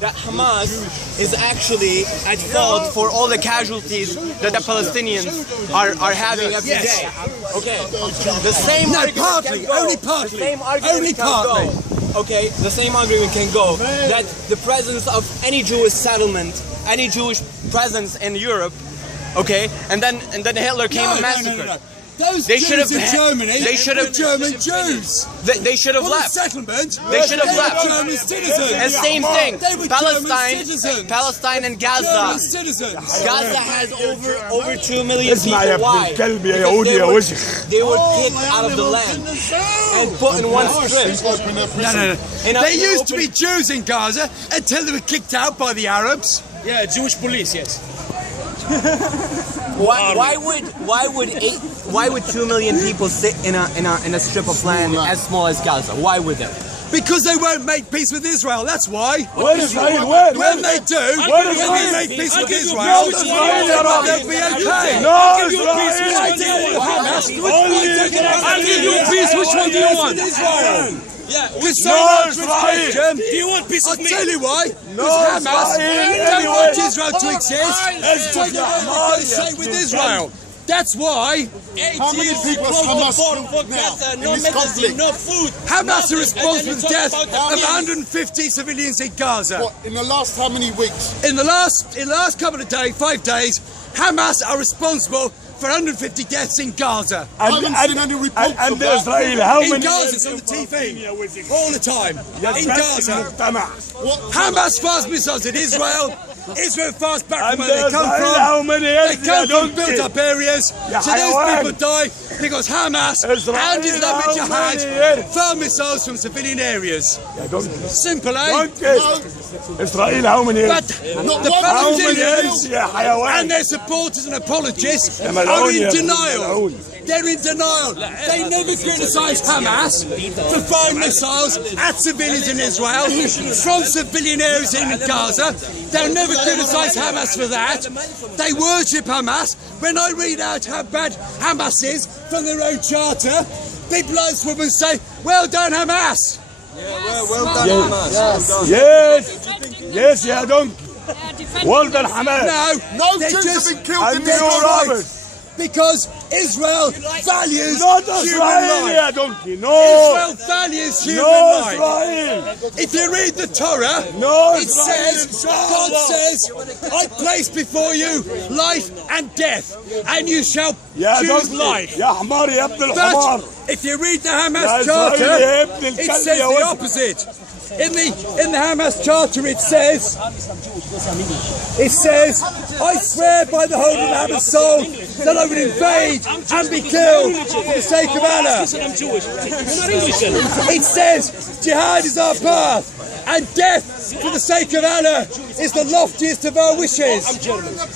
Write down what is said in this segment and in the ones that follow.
that Hamas is actually at fault for all the casualties that the Palestinians are having every day. Okay. The same argument can go. Only partly. The same argument can go. Okay, the same argument can go that the presence of any Jewish settlement, any Jewish presence in Europe, okay, and then Hitler came and massacred. No. Those They Jews should have. in Germany They should have. German Jews. They should have left. The settlement. They should have left. German citizens. And same thing. They were German citizens. Palestine and Gaza. German citizens. Gaza has over 2 million people. Why? الكلب يا يهودي يا وسخ. They were kicked out of the land and put in one strip. No. They used to be Jews in Gaza until they were kicked out by the Arabs. Yeah, Jewish police, yes. Why would 2 million people sit in a strip of land as small as Gaza? Why would they? Because they won't make peace with Israel, that's why. When they do, when they make peace with Israel, they'll be okay. No, I'll give you peace. Which one do you want? Israel. Yeah, With so No, much Israel. respect, do you want peace I'll with me? tell you why. No, Because Hamas Israel, don't anyway. want Israel to exist. It's So they don't negotiate with Israel. That's why 8 years we closed the border for Gaza, no medicine, no food. Hamas are responsible And for the then death you of talk about 150 civilians in Gaza. What, in the last how many weeks? In the last couple of days, 5 days, Hamas are responsible for 150 deaths in Gaza. I haven't seen any reports and about Israel, how In many Gaza, it's on the TV all the time. In Gaza, المجتمع. Hamas fires missiles at Israel. Israel fires back And from where they come Israel, from. how many They years come from don't built-up areas. Ya So those حيوان. people die because Hamas Israel, and Islamic how Jihad many years? fire missiles from civilian areas. Simple, eh? Israel, how many years? But the How many years Palestinians يا حيوان؟ and their supporters and apologists are ملعون in يا denial. ملعون. They're in denial. They never criticised Hamas for firing missiles at civilians in Israel from civilian areas in Gaza. They'll never criticise Hamas for that. They worship Hamas. When I read out how bad Hamas is from their own charter, people like this woman say, "Well done, Hamas." Well done, Hamas. Yes, يا دونكي. Well done, Hamas. No they Jews just- have been killed in And this you conflict. Robert. Because Israel values Not human Israel, life. يا دونكي. No. Israel values human No life. Israel. If you read the Torah, No it Israel. says, God says, I place before you life and death, and you shall يا choose دونكي. life. يا حمار يا ابن الحمار. But if you read the يا Hamas إسرائيل Charter, يا ابن it الكلب says يا the وسخ. opposite. In the Hamas Charter, it says, I swear by the whole of Hamas soul that I would invade and be killed for the sake of Allah. I'm Jewish. You're not English then. It says jihad is our path and death for the sake of Allah is the loftiest of our wishes.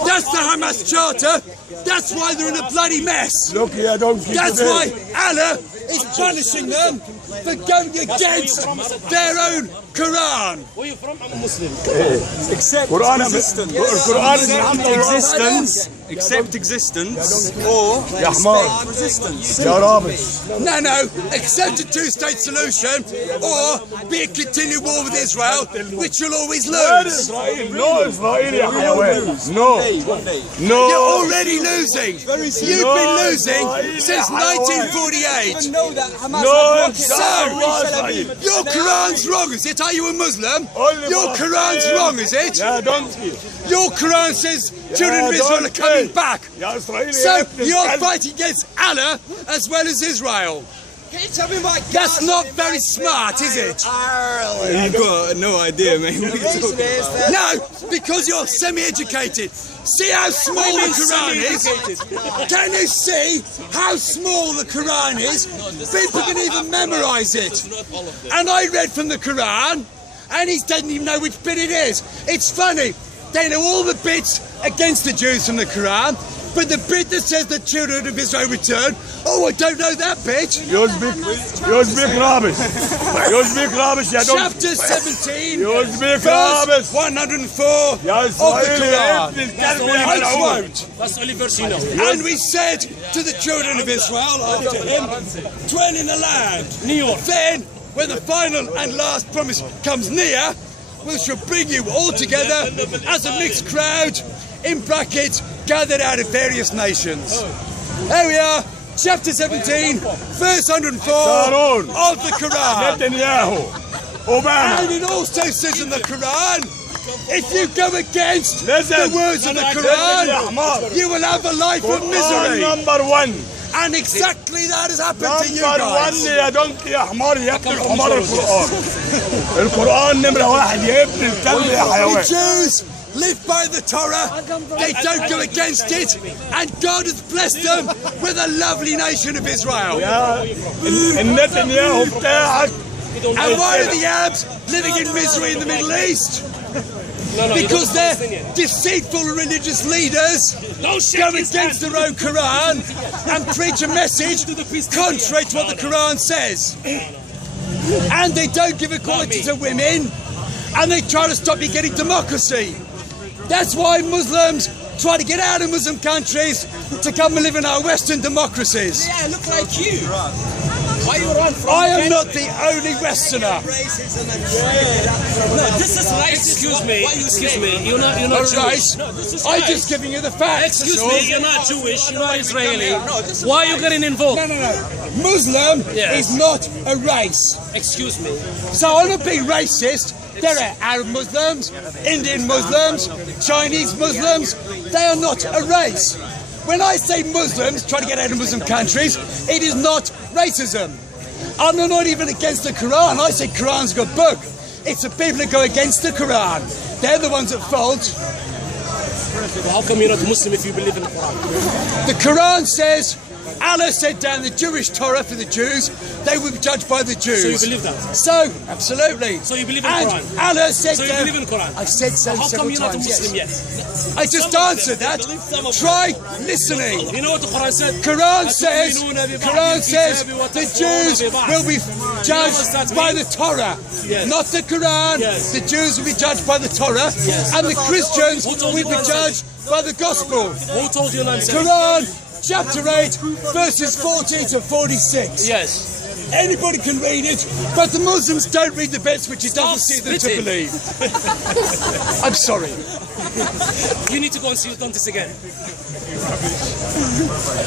That's the Hamas Charter. That's why they're in a bloody mess. Look يا دونكي. That's why Allah is punishing them for going against their own Quran. Where you from? I'm a Muslim. Except Quran existence. Accept existence or يا حمار. resistance. يا رابط. No, accept a two-state solution or be a continued war with Israel, which you'll always Where lose. Israel? No Israel يا حيوان. No. You're No. already losing. You've been losing since 1948. Know that Hamas No, had it's rockets. Your Quran's wrong, is it? Are you a Muslim? Only Your Muslim. Quran's wrong, is it? يا دونكي. Your Quran says children of Israel are coming back. يا إسرائيل يا So ابن you're الكلب. fighting against Allah as well as Israel. Can you tell me why That's not very smart, is it? I've got no idea, man. What are you talking about? No, because you're semi-educated. See how small the Quran is? Can you see how small the Quran is? People can even memorize it. And I read from the Quran, and he doesn't even know which bit it is. It's funny. They know all the bits against the Jews from the Quran, but the bit that says the children of Israel return, oh, I don't know that bit. يوزبك رابط. يوزبك رابط يا دونكي. Chapter 17, يوزبك verse رابط. 104 يا of the إسرائيل يا Quran. ابن الكلب يا I ملعون. quote, That's the only verse you know. and we said to the children of Israel after him, dwell in the land. New York. Then, when the final and last promise comes near, we shall bring you all together as a mixed crowd, in brackets, gathered out of various nations. Here we are, chapter 17, verse 104 of the Quran. And it also says in the Quran, if you go against the words of the Quran, you will have a life of misery. Number one. And exactly that has happened to you guys. Number one يا دونكي يا حمار يا ابن الحمار القرآن. القرآن نمرة واحد يا ابن الكلب يا حيوان. The Jews live by the Torah, they don't go against it, and God has blessed them with a lovely nation of Israel. النتنياهو بتاعك. And why are the Arabs living in misery in the Middle East? Because their deceitful religious leaders go against their own Quran and preach a message contrary to what the Quran says. And they don't give equality to women, and they try to stop you getting democracy. That's why Muslims try to get out of Muslim countries to come and live in our Western democracies. Yeah, look like you. Why you run from? I am not the only Westerner. Racism and no, this is racism. Excuse me. You're not Jewish. Right. No, this is I'm right. just giving you the facts. Excuse me. You're not Jewish. You're not Israeli. Why are you getting involved? No. Muslim is not a race. Excuse me. So I'm not being racist. There are Arab Muslims, Indian Muslims, Chinese Muslims. They are not a race. When I say Muslims try to get out of Muslim countries, it is not racism. I'm not even against the Quran. I say Quran's a good book. It's the people that go against the Quran. They're the ones at fault. How come you're not Muslim if you believe in the Quran? The Quran says, Allah said down the Jewish Torah for the Jews, they will be judged by the Jews. So you believe that? So, absolutely. So you believe in the and Quran? Allah said so you believe in the Quran? I said so How several come you're not a times, Muslim yes. yet? I just answered that. Try listening. You know what the Quran said? Quran says the Jews will be judged by the Torah, not the Quran. The Jews will be judged by the Torah, and the Christians will be judged by the Gospel. Who told you nonsense? Quran, chapter 8, verses 40 to 46. Yes. Anybody can read it, but the Muslims don't read the bits which it doesn't see them to believe. I'm sorry. You need to go and see your dentist again.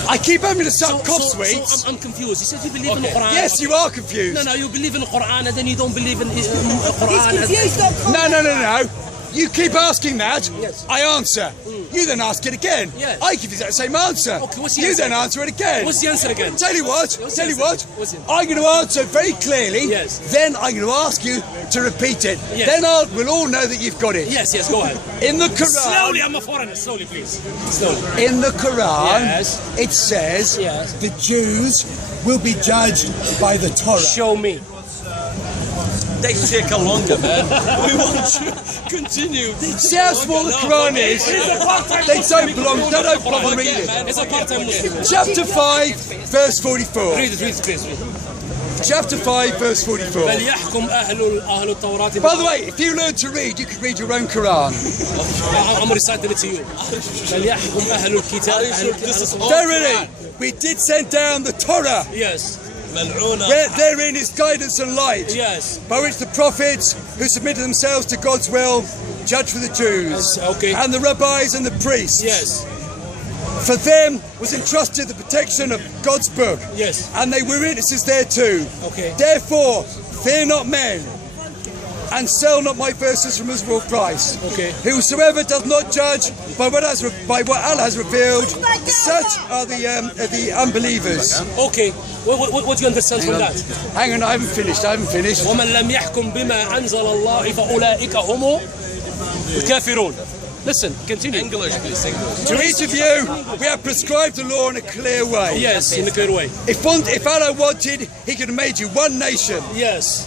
I keep having to suck cough sweets. So I'm confused. You said you believe in the Quran. Yes, you are confused. No, you believe in the Quran and then you don't believe in the Quran. He's confused. No. You keep asking that, Yes. I answer. You then ask it again. Yes. I give you that same answer. Okay, what's the you answer? then answer it again. What's the answer again? Tell you what, What's the answer? I'm going to answer very clearly, Yes. then I'm going to ask you to repeat it. Yes. Then we'll all know that you've got it. Yes, go ahead. In the Quran, Slowly, I'm a foreigner. Slowly, please. Slowly. in the Quran, Yes. it says Yes. the Jews will be judged by the Torah. Show me. They take a longer, man. We want you to continue. See how small the Quran is? They don't bother reading it. It's a part-time Muslim. Chapter 5, verse 44. Read it, please. Chapter 5, verse 44. فليحكم أهل التوراة. By the way, if you learn to read, you could read your own Quran. I'm reciting it to you. فليحكم أهل الكتاب. Verily, we did send down the Torah, Yes. where therein is guidance and light, Yes. by which the prophets who submitted themselves to God's will judge for the Jews, Okay. and the rabbis and the priests. Yes. For them was entrusted the protection of God's book, Yes. and they were witnesses thereto. Okay. Therefore, fear not men, and sell not my verses from miserable price. Okay. Whosoever does not judge by what Allah has revealed, such are the unbelievers. Okay. What do you understand from that? Hang on, I haven't finished. ومن لم يحكم بما أنزل الله فأولئك هم الكافرون. Listen, continue. English, please. English. To each of you, we have prescribed the law in a clear way. Yes, in a clear way. If Allah wanted, He could have made you one nation. Yes.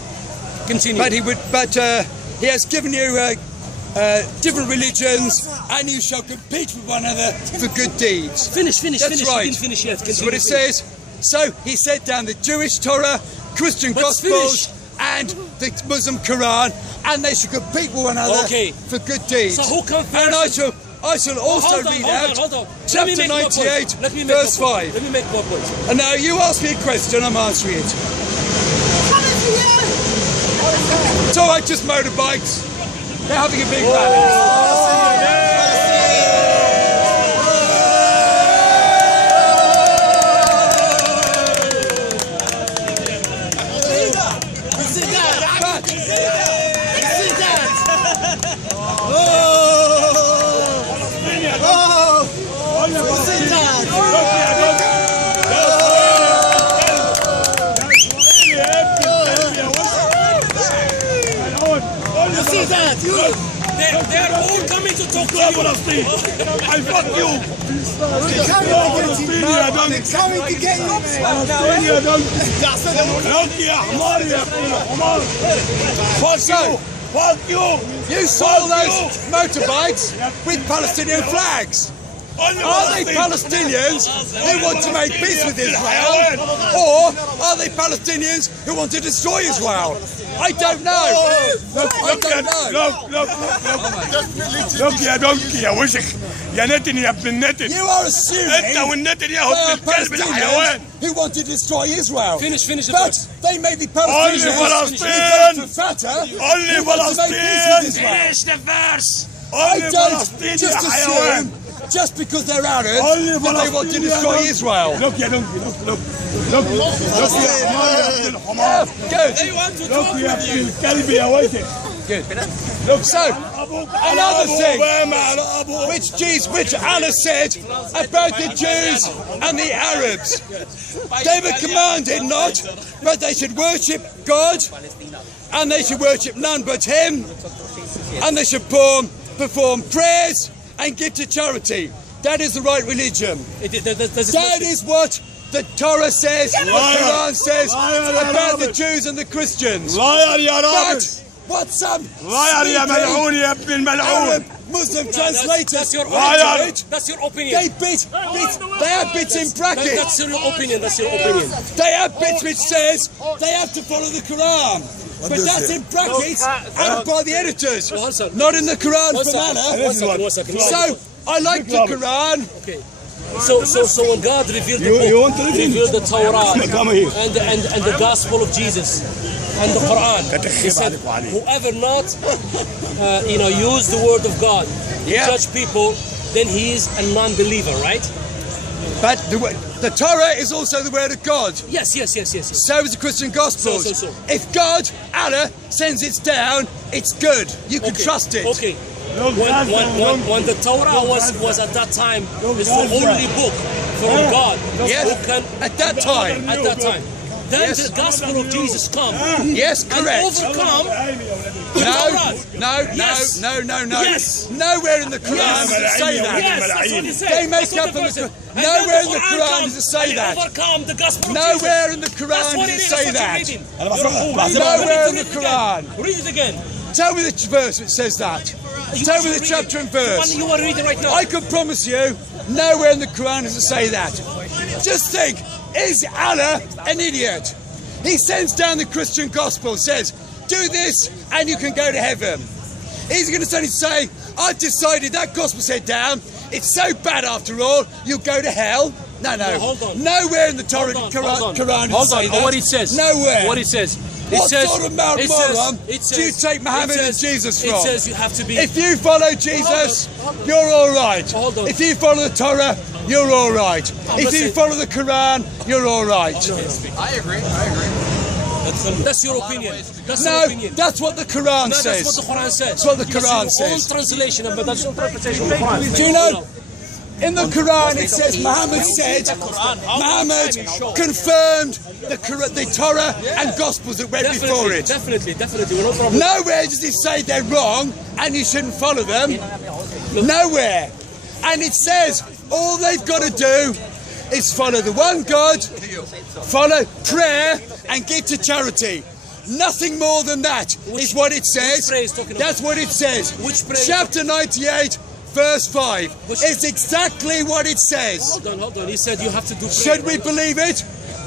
Continue. But He has given you different religions, and you shall compete with one another for good deeds. Finish. That's right. You didn't finish yet. That's what it says. So He set down the Jewish Torah, Christian But Gospels, and the Muslim Quran, and they shall compete with one another for good deeds. So who comes And first? I shall also read out Hold on. chapter 98, verse 5. Let me make more points. And now you ask me a question, I'm answering it. So I just motorbikes. They're having a big rally. They're all coming to talk to you. I fuck you. They're coming to get you. Fuck you. You saw those motorbikes with Palestinian flags. Are they Palestinians who want to make peace with Israel, or are they Palestinians who want to destroy Israel? I don't know. I don't know. Look يا دونكي يا وشك يا نتن يا ابن النتن. You are assuming انت والنتن يا they ابن are الكلب الحيوان. Palestinians who want to destroy Israel. Finish the But verse. they may be Palestinians Only who vote for Fatah Only who want to make peace with Israel. Finish the verse. I Only don't Palestine just يا حيوان. assume just because they're Arabs Only that they want to Palestine destroy يا Israel. Look يا دونكي look يا حمار يا ابن الحمار. Good. They want to Look talk يا with ابن you. الكلب يا وشك. Good. So, another thing which Allah said about the Jews and the Arabs. They were commanded not, but they should worship God, and they should worship none but Him, and they should perform prayers and give to charity. That is the right religion. That is what the Torah says, the Quran says about the Jews and the Christians. Liar يا رابط. But what some Liar يا ملعون يا ابن الملعون. Arab Muslim translators That's your Liar. opinion. That's your opinion. they have bits in brackets. That's your opinion. That's your opinion. They have bits which says they have to follow the Quran. But that's in brackets added by the editors, One second. not in the Quran One from second. Allah. One second. So I like the Quran. Okay. So when God revealed the You book, want to listen? revealed the Torah Come here. and the Gospel of Jesus and the Quran, He said, whoever not, use the word of God to judge people, then he is a non-believer, right? But the Torah is also the word of God. Yes. So is the Christian Gospels. So. If God, Allah, sends it down, it's good. You can trust it. Okay. When the Torah was at that time, it's the only book from God. Yes. Who can, At that time. At that time. Then Yes. the Gospel of Jesus come Yes, and correct. overcome the No, Torah. no. Yes. Nowhere in the Quran does it say that. Yes, that's what he said. They make That's up what in the verse Quran. said. And Nowhere then in the Quran Quran comes does it say and that. overcome the Gospel of Nowhere Jesus. in the That's Quran what does it it is. say That's what that. you're reading. Nowhere in the Read it Quran. again. Read it again. Tell me the verse which says that. Tell me the chapter and The one verse. you are reading right now. I can promise you, nowhere in the Quran does it say that. Just think, is Allah an idiot? He sends down the Christian gospel, says, do this and you can go to heaven. He's going to suddenly say, I've decided that gospel said down, it's so bad after all, you'll go to hell. No. hold on. Nowhere in the Torah, Hold on. Quran does Hold it say on. that. What it says. Nowhere. What it says. What sort of Mount Moram do you take Muhammad and Jesus from? It says you have to be. If you follow Jesus, you're all right. Hold on. If you follow the Torah, you're all right. If you follow the Quran, you're all right. I agree. That's your opinion. That's No, your opinion. that's what the Quran No, says. that's what the Quran says. That's what the Quran That's your own says. translation, but that's your interpretation of the Quran. Do you know? In the Quran it says Muhammad said, Muhammad confirmed the Torah and Gospels that went before it. Definitely. No problem. Nowhere does it say they're wrong and you shouldn't follow them. Nowhere. And it says all they've got to do is follow the one God, follow prayer and give to charity. Nothing more than that is what it says. That's what it says. Chapter 98, verse 5. It's exactly what it says. Hold on. He said you have to do prayer. Should we believe it?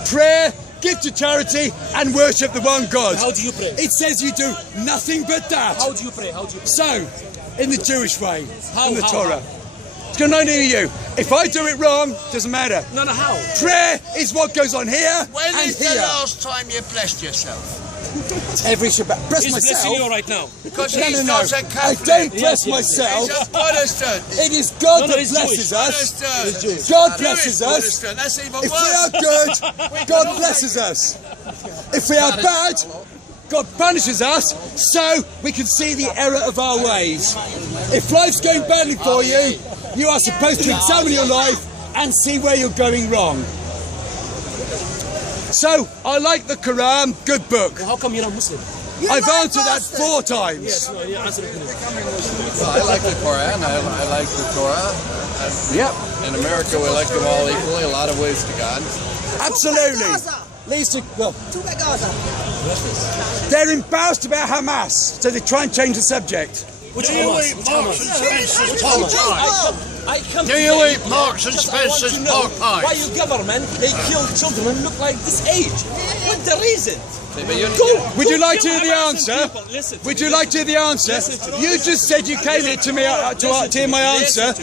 Prayer, give to charity and worship the one God. How do you pray? It says you do nothing but that. How do you pray? So, in the Jewish way, in the How? Torah. It's going to near you. If I do it wrong, doesn't matter. No, how? Prayer is what goes on here When and is the here. last time you blessed yourself? Every Shabbat. Press He's blessing you myself. right now. Because No, he's no, no. not a I Catholic. don't press Yes, yes. myself. He's a Protestant. It is God No, that he's blesses Jewish. us. Protestant. God blesses us. Protestant. That's even If we worse. are good, God blesses us. If we are bad, God punishes us so we can see the error of our ways. If life's going badly for you, you are supposed to examine your life and see where you're going wrong. So, I like the Quran, good book. How come you're not Muslim? I've answered that 4 times. Yes, no, you answered it. I like the Quran. I like the Torah. Yep, In America, we like them all equally. A lot of ways to God. absolutely. Leads to, well, they're embarrassed about Hamas, so they try and change the subject. Which Do you Hamas? eat Which Marks Hamas? and Spencer's pork pie? I come Do to you say eat Marks and because I want Spencer's to know pork pies? why your government, they kill children look like this age. What's the reason? Would you like to hear the Hamas answer? people. Listen to Would me. you like to hear the answer? You just said you came here to me to hear my answer,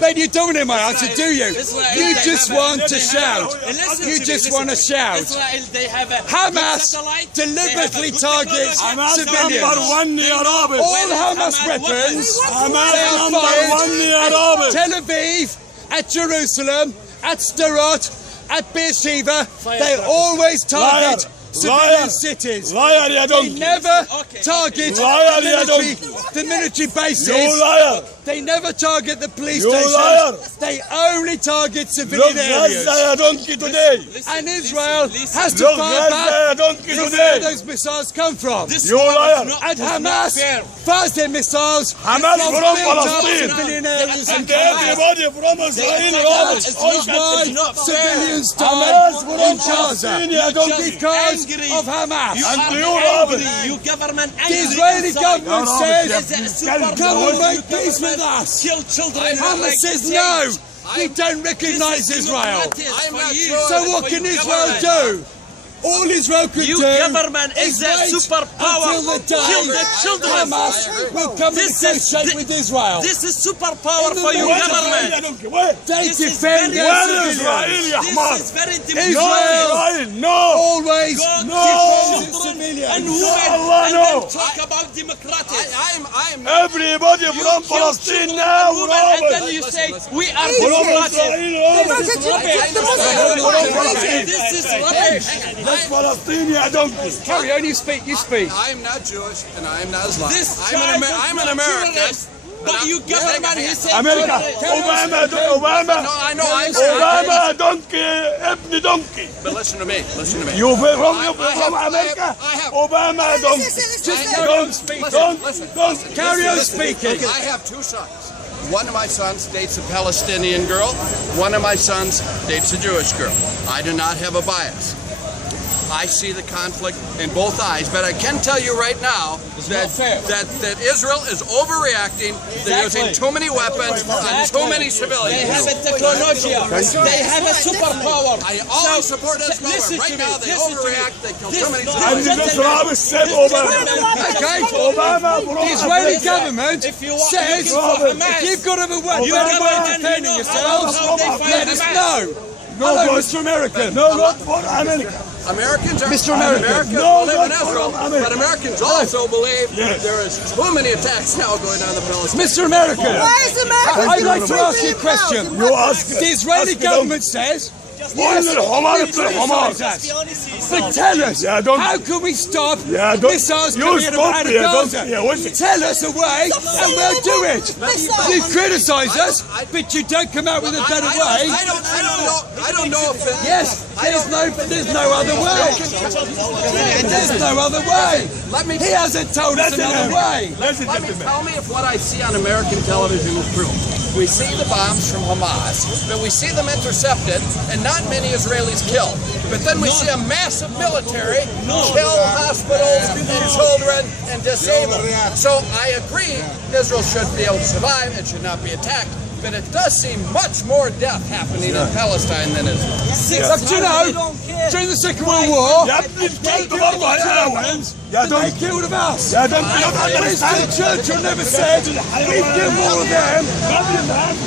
but you don't hear my answer, do you? You just want to shout. You just want to shout. Israel, they have a Hamas satellite, deliberately they have a good targets technology. civilians. Number one يا رابط. All Hamas weapons, they are number one fired يا at رابط. Tel Aviv, at Jerusalem, at Sderot, at Beersheba. They always target civilian cities. Liar يا They donkey. never target Liar, you the military bases. You liar. They never target the police You stations. liar. They only target Look civilian areas. Gaza يا donkey today. And Israel has to Look fire Gaza back يا donkey where today. those missiles come from. You liar. And Hamas fires their missiles Hamas from from built-up Palestine. civilian areas in And Gaza. everybody from Israel رابط. That's why civilians die Hamas from in Gaza Palestine يا donkey. because Angry. of Hamas. You And are you angry. Robert. You government The angry Israeli inside. government says, Come come and make peace with us. Kill children. Hamas says no. We don't recognize Israel. So what can Israel do? All Israel can You do government is a wait superpower. until the day Kill the children. Hamas will come and negotiate with Israel. This is superpower In the for your meantime, government. يا donkey. Where? They This is defend very- their Where civilians. Israel يا حمار? This is very No democratic. Israel. No. Always God defends its kills children civilians. and women Allah, and no. then talk about democratic. Everybody from Kill Palestine children now and women and then رابط. you say we are From democratic. Israel رابط. This is rubbish. That's Palestine يا donkey. Carry on, you speak, you speak. I am not Jewish and I am not Islam. This I'm an American. terrorist. But you government, he said America. terrorist. Obama. No, I know. I'm Obama donkey. ابن donkey. But listen to me. Listen to me. You from I America? have- Obama donkey. Don't. Carry on speaking. I have 2 sons. One of my sons dates a Palestinian girl. One of my sons dates a Jewish girl. I do not have a bias. I see the conflict in both eyes, but I can tell you right now that Israel is overreacting. They're using too many weapons on too many They civilians. have a technology. They have a superpower. I always support Israel. Listen Right to me, now they listen to me. overreact. They kill This- too many this- civilians. And this Robert said Obama. Okay. Obama The Israeli government If you want- says you can fight if Hamas. you've got a weapon You and government, way of defending you know yourselves, how they fight let us Hamas. know. Hello, Mr. American. No, not for America. Americans are Mr. American. Americans No, believe in not Israel, for America. but Americans also believe Yes. there is too many attacks now going on the Palestinians. Mr. American, Why is America? I'd like to ask you a question. You ask. The Israeli government says, yes, الحمار they criticize us. But tell us, Yeah, don't- how can we stop Yeah, don't- missiles you coming stop out of here, don't- Gaza? yeah, what's it? Tell us a way and we'll do it. You criticize us, but you don't come out with a better way. I don't know if it, Yes, there's no other way. There's no other way. He hasn't told us another way. Tell me if what I see on American television is true. We see the bombs from Hamas, but we see them intercepted and not many Israelis killed. But then we see a massive military kill hospitals and children and disable. So I agree Israel should be able to survive and should not be attacked. But it does seem much more death happening in Palestine than Israel. Look, do you know, during the Second World War, يا ابني they الكلب killed والله the يا Germans, يا and they donkey. killed of us. يا donkey. You don't Winston understand. Churchill never said, we kill more of them.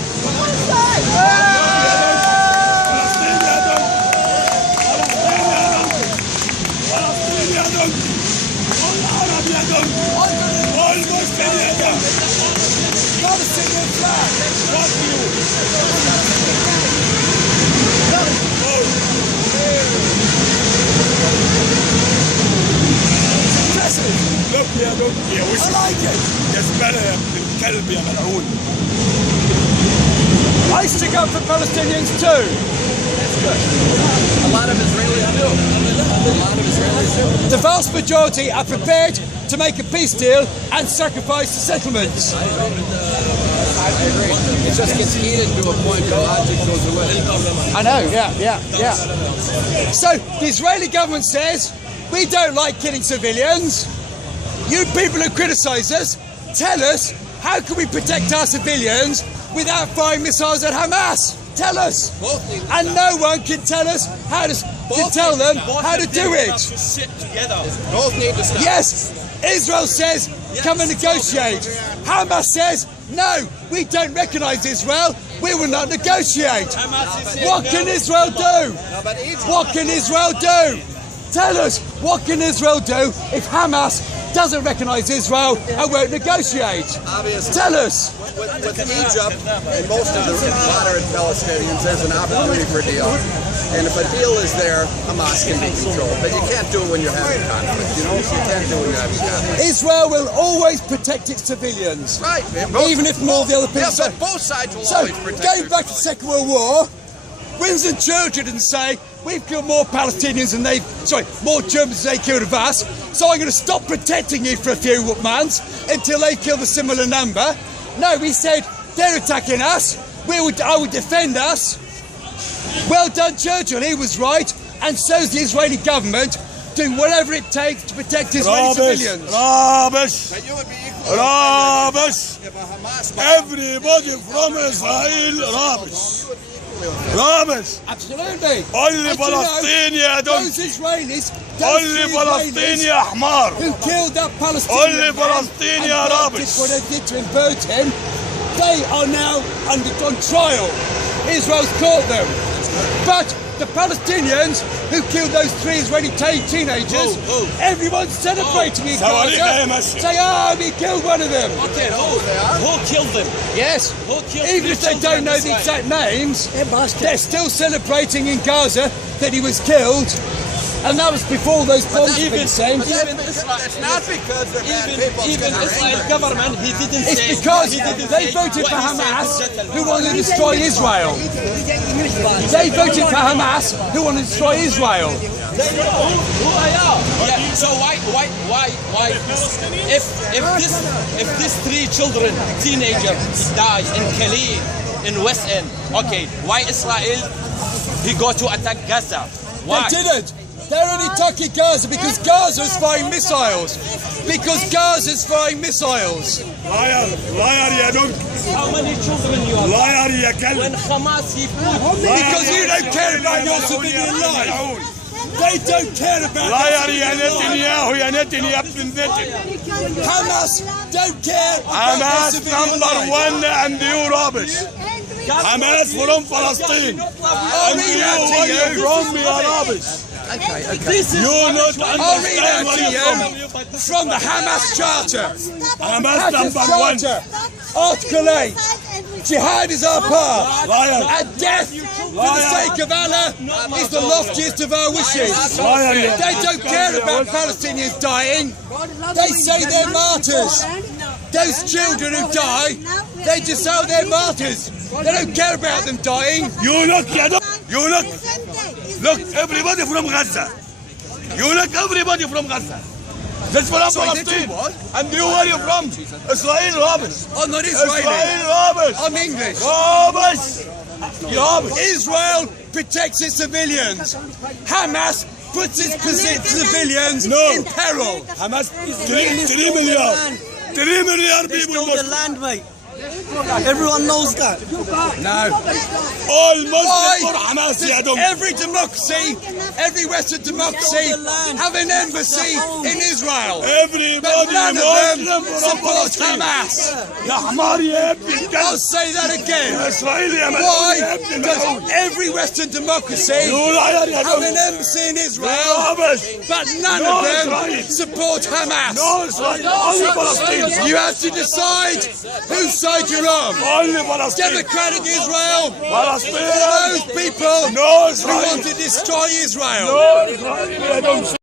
almost any other. Palestinian flag. Fuck you. Look here, I like it. يا زبالة يا ابن الكلب يا ملعون. I stick up for Palestinians too. A lot of Israelis do. A lot of Israelis do. The vast majority are prepared to make a peace deal and sacrifice the settlements. I agree. It just gets heated to a point where logic goes away. I know, yeah. So the Israeli government says, we don't like killing civilians. You people who criticise us, tell us, how can we protect our civilians without firing missiles at Hamas? Tell us. And no one can tell us how to tell them how to do it. Sit together. Both need to stop. Yes, Israel says, come and negotiate. Hamas says, no, we don't recognise Israel. We will not negotiate. What can Israel do? What can Israel do? Tell us, what can Israel do if Hamas doesn't recognise Israel and won't negotiate? Obviously. Tell us. With Egypt and most of the moderate Palestinians, there's an opportunity for a deal. And if a deal is there, Hamas can be controlled. But you can't do it when you're having conflict. You know, you can't do it when you're having conflict. Israel will always protect its civilians. Right. Even if more of the other people. Yeah, but both sides will So, always protect going their back to the Second World War, Winston Churchill didn't say, we've killed more Palestinians than more Germans than they killed of us, so I'm going to stop protecting you for a few months until they kill a similar number. No, he said, they're attacking us, I would defend us. Well done, Churchill, he was right, and so's the Israeli government, doing whatever it takes to protect Israeli civilians. Rubbish. But you would be equal Rubbish. if a Hamas Everybody from Israel, rubbish. Rubbish. Absolutely. Only And you know, Palestinian those Israelis, Only Palestinian حمار. who killed that Palestinian Only Palestinian and rubbish. did what they did to invert him, they are now on trial. Israel's caught them. But the Palestinians who killed those 3 Israeli teenagers, everyone's celebrating in Gaza. Say, we killed one of them. Okay, who killed them? Yes. Who killed Even if they don't know the exact names, they're still celebrating in Gaza that he was killed. And that was before those bombs were being sent. It's not because they're bad people. Even Israel government, he didn't It's say. because they voted for Hamas, who wanted to destroy Israel. They voted for Hamas, who wanted to destroy Israel. Who I am? Yeah. So why? If these 3 children, teenagers, die in Khalil, in West End, okay, why Israel he go to attack Gaza? Why? They didn't. They're only attacking Gaza because Gaza's firing missiles. Because Gaza's firing missiles. Liar, يا دونك. How many children you have? Liar يا كلب. When Hamas he put. Because you don't care about your civilian life. They don't care about Liar يا نتنياهو يا نتن يا ابن نتن. Hamas don't care about Hamas their civilian number life. 1 and you rubbish. Hamas from Palestine. And you from your rubbish. You not I'll read understand out where to you're you from. from the Hamas Charter. Hamas Hamas number 1. Charter, Article 8. Jihad is our path, Liar. and death for the sake of Allah is the loftiest of our wishes. Liar. They don't care about Palestinians dying. They say they're martyrs. Those children who die, they just say they're martyrs. They don't care about them dying. You look, you look. Look, everybody from Gaza. You look, everybody from Gaza. That's from Palestine. And you, where are you from? Israel, rubbish. I'm not Israeli. Israel, rubbish. I'm English. Rubbish. Rubbish. Israel protects its civilians. Hamas puts its civilians in peril. Hamas, 3 million. 3 million people. They stole the land, mate. Everyone knows that. No. All Muslims Why for Hamas, does يا دم. every democracy, every Western democracy, have an embassy in Israel? Everybody But none of them Muslim for support Palestine. Hamas. يا حمار يا ابن I'll الكلب. say that يا again. إسرائيل يا ملعون يا Why ابن does الملعون. every Western democracy يقول عيال يا have an دم. embassy in No Israel, Hamas. but none No of them Israel. support Hamas? No Israel. Only Palestine. You have to decide whose side you're on. Only Palestine. Democratic Israel, Palestine. those people No who Israel. want to destroy Israel. No Israel يا دم.